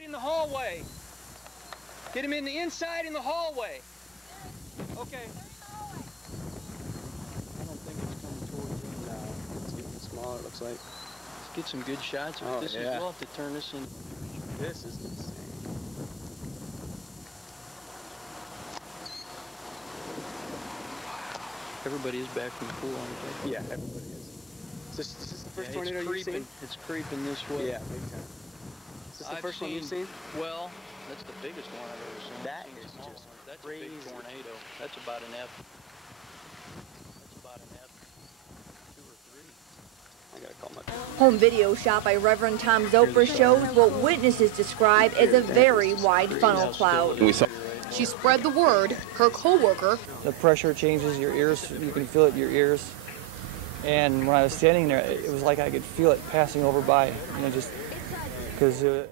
In the hallway. Get him in the inside in the hallway. Okay. I don't think it's coming towards him. No, it's getting smaller, it looks like. Let's get some good shots. Oh, This yeah. we'll have to turn this in. This is insane. Everybody is back from the pool on the Yeah, everybody is. Is this the first tornado you've seen? It's creeping this way. Yeah, big time. Is this the first one you've seen? Well, that's the biggest one I've ever seen. That is just That's crazy. a big tornado. That's about an F. That's about an F 2 or 3. I gotta call my... Home video shot by Reverend Tom Zofra shows what witnesses describe as a very wide funnel cloud. She spread the word. Her co-worker. The pressure changes your ears. You can feel it in your ears. And when I was standing there, it was like I could feel it passing over by. You know, just because. To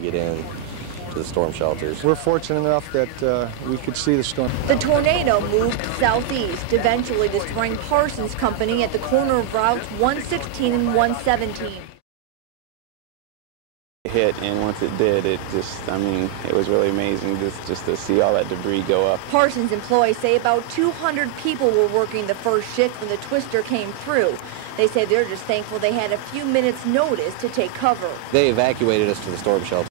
get in to the storm shelters. We're fortunate enough that we could see the storm. The tornado moved southeast, eventually destroying Parsons Company at the corner of routes 116 and 117. Hit, and once it did, it just, I mean, it was really amazing just to see all that debris go up. Parsons employees say about 200 people were working the first shift when the twister came through. They say they're just thankful they had a few minutes' notice to take cover. They evacuated us to the storm shelter.